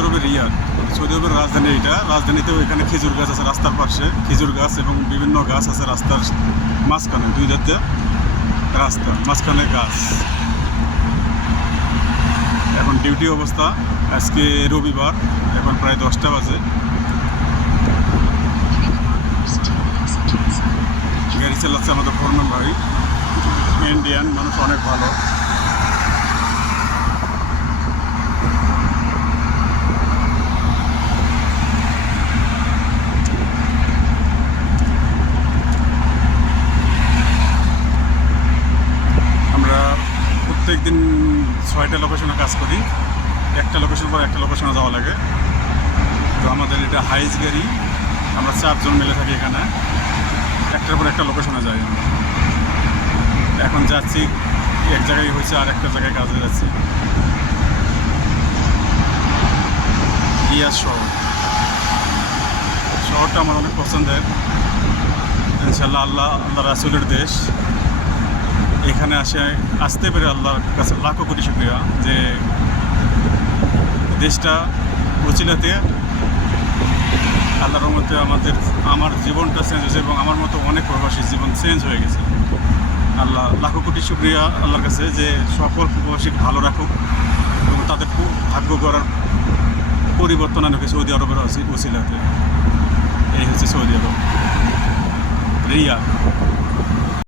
আরবের রিয়াদ। সৌদি আরবের রাজধানী এটা রাজধানীতেও এখানে খেজুর গাছ আছে রাস্তার পাশে। খেজুর গাছ এবং বিভিন্ন গাছ আছে রাস্তার মাঝখানে, দুই ধাতে রাস্তা, মাঝখানে গাছ। এখন ডিউটি অবস্থা। আজকে রবিবার, এখন প্রায় দশটা বাজে। গাড়ি চালাচ্ছে আমাদের ফরমান ভাই। ইন্ডিয়ান, মানুষ অনেক ভালো আমরা প্রত্যেক দিন ছয়টা লোকেশনে কাজ করি। একটা লোকেশন পর একটা লোকেশনে যাওয়া লাগে। তো আমাদের এটা হাইজ গাড়ি। আমরা চারজন মিলে থাকি এখানে। একটার পর একটা লোকেশনে যাই আমরা। এখন যাচ্ছি, এক জায়গায় হয়েছে আর একটা জায়গায় কাজে যাচ্ছি। ইয়াস শহর। শহরটা আমার অনেক পছন্দের। ইনশাল্লাহ আল্লাহ আল্লাহ রাসুলের দেশ। এখানে আসে, আসতে পেরে আল্লাহর কাছে লাখো কোটি শুক্রিয়া যে দেশটা উচিলাতে আল্লাহর মধ্যে আমাদের, আমার জীবনটা চেঞ্জ হয়েছে এবং আমার মতো অনেক প্রবাসী জীবন চেঞ্জ হয়ে গেছে। আল্লাহ, লাখো কোটি শুক্রিয়া আল্লাহর কাছে যে সকল প্রবাসী ভালো রাখুক এবং তাদের ভাগ্য করার পরিবর্তন আনুক সৌদি আরবের উচিলাতে এই হচ্ছে সৌদি আরব। রিয়া